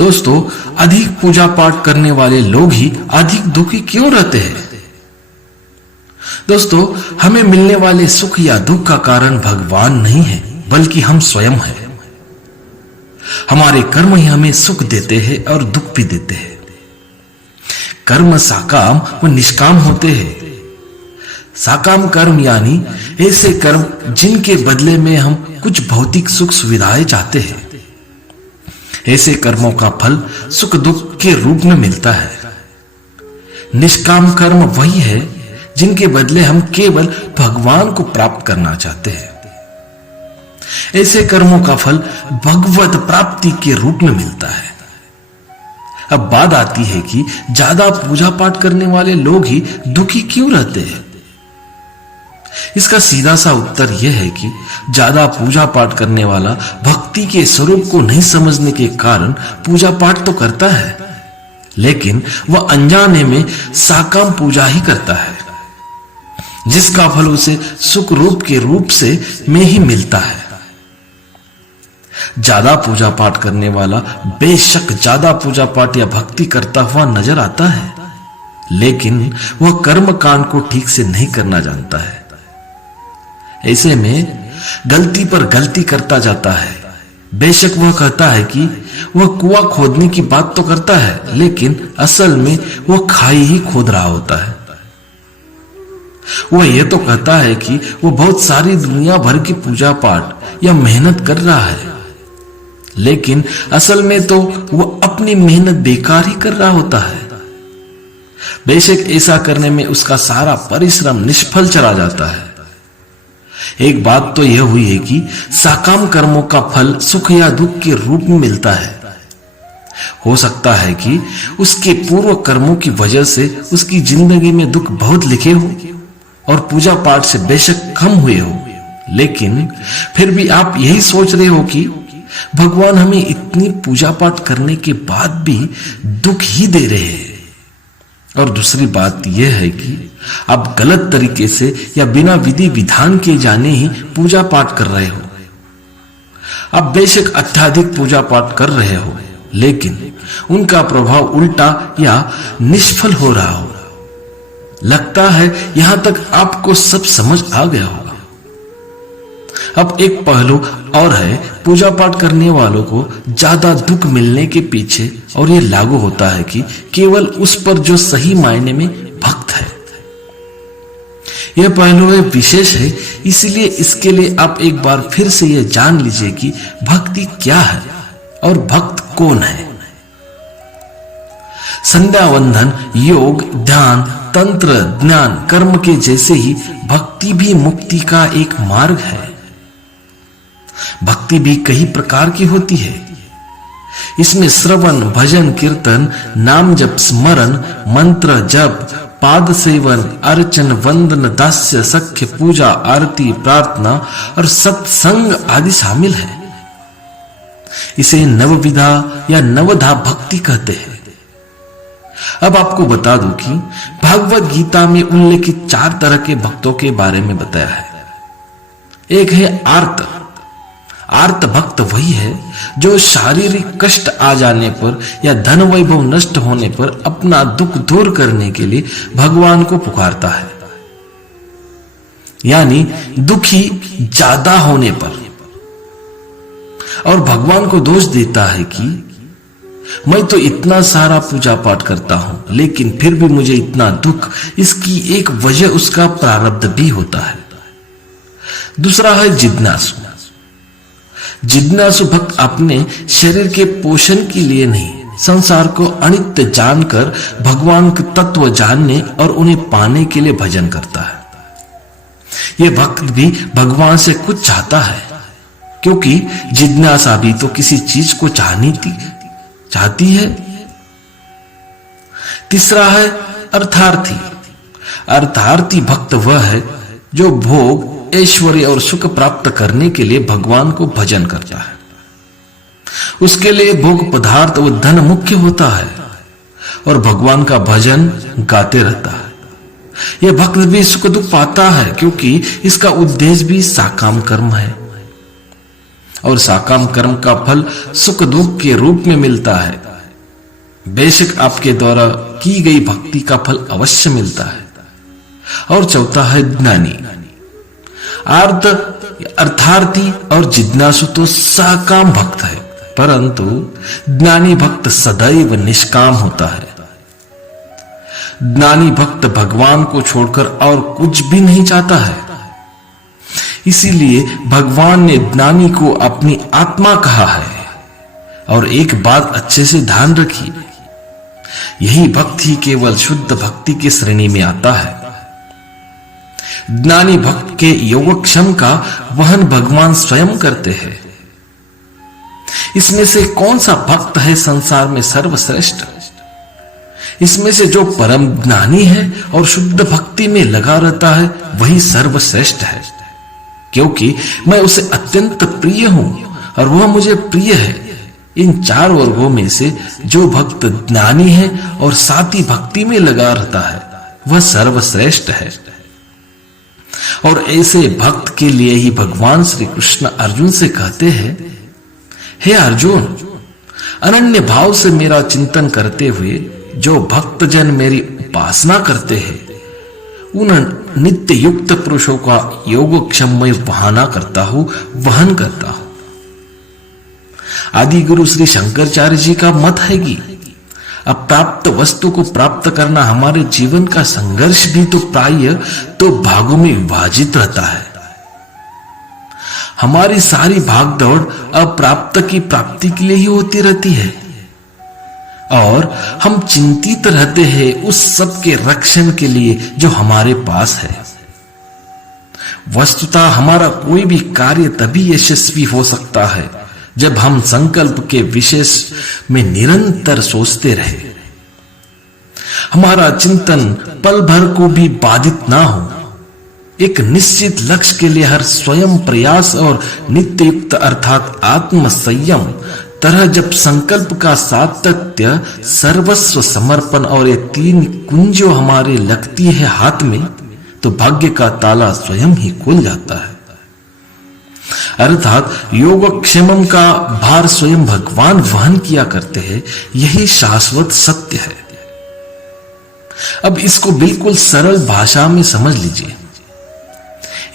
दोस्तों, अधिक पूजा पाठ करने वाले लोग ही अधिक दुखी क्यों रहते हैं? दोस्तों, हमें मिलने वाले सुख या दुख का कारण भगवान नहीं है, बल्कि हम स्वयं हैं। हमारे कर्म ही हमें सुख देते हैं और दुख भी देते हैं। कर्म साकाम व निष्काम होते हैं। साकाम कर्म यानी ऐसे कर्म जिनके बदले में हम कुछ भौतिक सुख सुविधाएं चाहते हैं। ऐसे कर्मों का फल सुख दुख के रूप में मिलता है। निष्काम कर्म वही है जिनके बदले हम केवल भगवान को प्राप्त करना चाहते हैं। ऐसे कर्मों का फल भगवत प्राप्ति के रूप में मिलता है। अब बात आती है कि ज्यादा पूजा पाठ करने वाले लोग ही दुखी क्यों रहते हैं? इसका सीधा सा उत्तर यह है कि ज्यादा पूजा पाठ करने वाला भक्ति के स्वरूप को नहीं समझने के कारण पूजा पाठ तो करता है, लेकिन वह अनजाने में साकाम पूजा ही करता है, जिसका फल उसे सुख रूप के रूप से में ही मिलता है। ज्यादा पूजा पाठ करने वाला बेशक ज्यादा पूजा पाठ या भक्ति करता हुआ नजर आता है, लेकिन वह कर्म कांड को ठीक से नहीं करना जानता है। ऐसे में गलती पर गलती करता जाता है। बेशक वह कहता है कि वह कुआं खोदने की बात तो करता है, लेकिन असल में वह खाई ही खोद रहा होता है। वह यह तो कहता है कि वह बहुत सारी दुनिया भर की पूजा पाठ या मेहनत कर रहा है, लेकिन असल में तो वह अपनी मेहनत बेकार ही कर रहा होता है। बेशक ऐसा करने में उसका सारा परिश्रम निष्फल चला जाता है। एक बात तो यह हुई है कि साकाम कर्मों का फल सुख या दुख के रूप में मिलता है। हो सकता है कि उसके पूर्व कर्मों की वजह से उसकी जिंदगी में दुख बहुत लिखे हो और पूजा पाठ से बेशक कम हुए हो, लेकिन फिर भी आप यही सोच रहे हो कि भगवान हमें इतनी पूजा पाठ करने के बाद भी दुख ही दे रहे हैं। और दूसरी बात यह है कि आप गलत तरीके से या बिना विधि विधान के जाने ही पूजा पाठ कर रहे हो। आप बेशक अत्यधिक पूजा पाठ कर रहे हो, लेकिन उनका प्रभाव उल्टा या निष्फल हो रहा हो। लगता है यहां तक आपको सब समझ आ गया होगा। अब एक पहलू और है पूजा पाठ करने वालों को ज्यादा दुख मिलने के पीछे, और यह लागू होता है कि केवल उस पर जो सही मायने में भक्त है। यह पहलू एक विशेष है, इसलिए इसके लिए आप एक बार फिर से यह जान लीजिए कि भक्ति क्या है और भक्त कौन है। संध्या वंदन, योग, ध्यान, तंत्र, ज्ञान, कर्म के जैसे ही भक्ति भी मुक्ति का एक मार्ग है। भक्ति भी कई प्रकार की होती है। इसमें श्रवण, भजन, कीर्तन, नाम जप, स्मरण, मंत्र जप, पाद सेवन, अर्चन, वंदन, दास्य, सख्य, पूजा, आरती, प्रार्थना और सत्संग आदि शामिल है। इसे नवविधा या नवधा भक्ति कहते हैं। अब आपको बता दूं कि भगवत गीता में उल्लेखित 4 तरह के भक्तों के बारे में बताया है। एक है आर्त। आर्त भक्त वही है जो शारीरिक कष्ट आ जाने पर या धन वैभव नष्ट होने पर अपना दुख दूर करने के लिए भगवान को पुकारता है, यानी दुखी ज्यादा होने पर, और भगवान को दोष देता है कि मैं तो इतना सारा पूजा पाठ करता हूं, लेकिन फिर भी मुझे इतना दुख। इसकी एक वजह उसका प्रारब्ध भी होता है। दूसरा है जिज्ञासु। जिज्ञासु भक्त अपने शरीर के पोषण के लिए नहीं, संसार को अनित्य जानकर भगवान के तत्व जानने और उन्हें पाने के लिए भजन करता है। यह भक्त भी भगवान से कुछ चाहता है, क्योंकि जिज्ञासा भी तो किसी चीज को चाहती है। तीसरा है अर्थार्थी। अर्थार्थी भक्त वह है जो भोग, ऐश्वर्य और सुख प्राप्त करने के लिए भगवान को भजन करता है। उसके लिए भोग पदार्थ व धन मुख्य होता है और भगवान का भजन गाते रहता है। यह भक्त भी सुख दुख पाता है, क्योंकि इसका उद्देश्य भी साकाम कर्म है और साकाम कर्म का फल सुख दुख के रूप में मिलता है। बेशक आपके द्वारा की गई भक्ति का फल अवश्य मिलता है। और चौथा है ज्ञानी। आर्त अर्थार्थी और जिज्ञासु तो सकाम भक्त है, परंतु ज्ञानी भक्त सदैव निष्काम होता है। ज्ञानी भक्त भगवान को छोड़कर और कुछ भी नहीं चाहता है। इसीलिए भगवान ने ज्ञानी को अपनी आत्मा कहा है। और एक बात अच्छे से ध्यान रखिए, यही भक्त ही केवल शुद्ध भक्ति की श्रेणी में आता है। ज्ञानी भक्त के योगक्षम का वहन भगवान स्वयं करते हैं। इसमें से कौन सा भक्त है संसार में सर्वश्रेष्ठ? इसमें से जो परम ज्ञानी है और शुद्ध भक्ति में लगा रहता है वही सर्वश्रेष्ठ है, क्योंकि मैं उसे अत्यंत प्रिय हूं और वह मुझे प्रिय है। इन चार वर्गों में से जो भक्त ज्ञानी है और साथ ही भक्ति में लगा रहता है वह सर्वश्रेष्ठ है। और ऐसे भक्त के लिए ही भगवान श्री कृष्ण अर्जुन से कहते हैं, हे अर्जुन, अनन्य भाव से मेरा चिंतन करते हुए जो भक्तजन मेरी उपासना करते हैं उन नित्य युक्त पुरुषों का योगक्षम मैं वहन करता हूं। आदि गुरु श्री शंकराचार्य जी का मत है कि अप्राप्त वस्तु को प्राप्त करना हमारे जीवन का संघर्ष भी तो प्राय तो भागों में विभाजित रहता है। हमारी सारी भागदौड़ अप्राप्त की प्राप्ति के लिए ही होती रहती है और हम चिंतित रहते हैं उस सब के रक्षण के लिए जो हमारे पास है। वस्तुतः हमारा कोई भी कार्य तभी यशस्वी हो सकता है जब हम संकल्प के विशेष में निरंतर सोचते रहे, हमारा चिंतन पल भर को भी बाधित ना हो। एक निश्चित लक्ष्य के लिए हर स्वयं प्रयास और नित्य युक्त अर्थात आत्म संयम तरह जब संकल्प का सातत्य, सर्वस्व समर्पण और ये तीन कुंजों हमारे लगती है हाथ में, तो भाग्य का ताला स्वयं ही खुल जाता है। अर्थात योगक्षेमम का भार स्वयं भगवान वहन किया करते हैं। यही शाश्वत सत्य है। अब इसको बिल्कुल सरल भाषा में समझ लीजिए।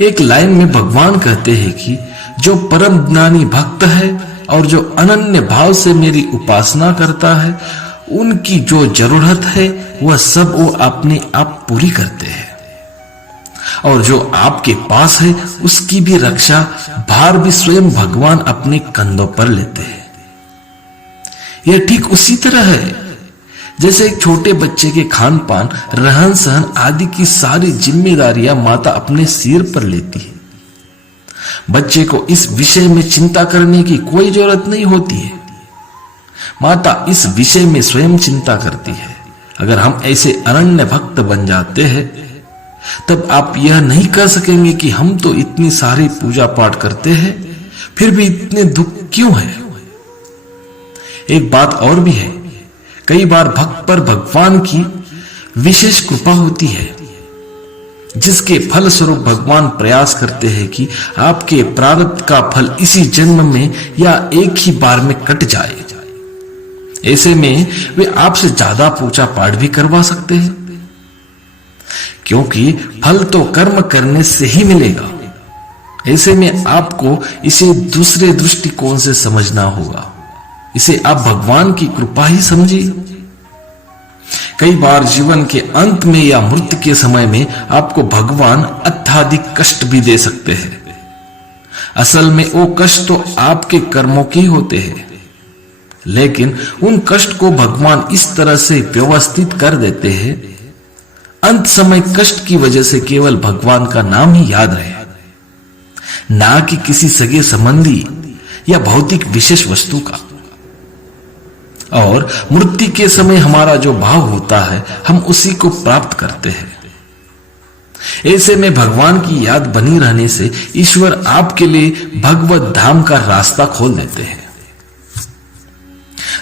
एक लाइन में भगवान कहते हैं कि जो परम ज्ञानी भक्त है और जो अनन्य भाव से मेरी उपासना करता है, उनकी जो जरूरत है वह सब वो अपने आप पूरी करते हैं, और जो आपके पास है उसकी भी रक्षा भार भी स्वयं भगवान अपने कंधों पर लेते हैं। यह ठीक उसी तरह है जैसे एक छोटे बच्चे के खान पान, रहन सहन आदि की सारी जिम्मेदारियां माता अपने सिर पर लेती है। बच्चे को इस विषय में चिंता करने की कोई जरूरत नहीं होती है। माता इस विषय में स्वयं चिंता करती है। अगर हम ऐसे अनन्य भक्त बन जाते हैं तब आप यह नहीं कह सकेंगे कि हम तो इतनी सारी पूजा पाठ करते हैं फिर भी इतने दुख क्यों है। एक बात और भी है, कई बार भक्त पर भगवान की विशेष कृपा होती है जिसके फल स्वरूप भगवान प्रयास करते हैं कि आपके प्रारब्ध का फल इसी जन्म में या एक ही बार में कट जाए। ऐसे में वे आपसे ज्यादा पूजा पाठ भी करवा सकते हैं, क्योंकि फल तो कर्म करने से ही मिलेगा। ऐसे में आपको इसे दूसरे दृष्टिकोण से समझना होगा। इसे आप भगवान की कृपा ही समझिए। कई बार जीवन के अंत में या मृत्यु के समय में आपको भगवान अत्यधिक कष्ट भी दे सकते हैं। असल में वो कष्ट तो आपके कर्मों के ही होते हैं, लेकिन उन कष्ट को भगवान इस तरह से व्यवस्थित कर देते हैं अंत समय कष्ट की वजह से केवल भगवान का नाम ही याद रहे, ना कि किसी सगे संबंधी या भौतिक विशेष वस्तु का। और मृत्यु के समय हमारा जो भाव होता है हम उसी को प्राप्त करते हैं। ऐसे में भगवान की याद बनी रहने से ईश्वर आपके लिए भगवत धाम का रास्ता खोल देते हैं।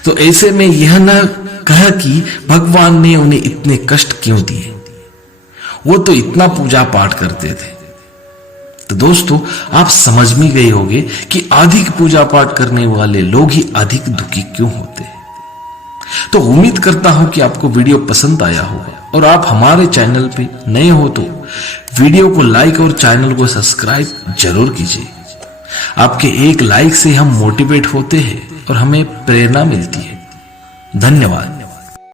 तो ऐसे में यह न कह कि भगवान ने उन्हें इतने कष्ट क्यों दिए, वो तो इतना पूजा पाठ करते थे। तो दोस्तों आप समझ में गए होंगे कि अधिक पूजा पाठ करने वाले लोग ही अधिक दुखी क्यों होते हैं। तो उम्मीद करता हूं कि आपको वीडियो पसंद आया होगा, और आप हमारे चैनल पे नए हो तो वीडियो को लाइक और चैनल को सब्सक्राइब जरूर कीजिए। आपके एक लाइक से हम मोटिवेट होते हैं और हमें प्रेरणा मिलती है। धन्यवाद।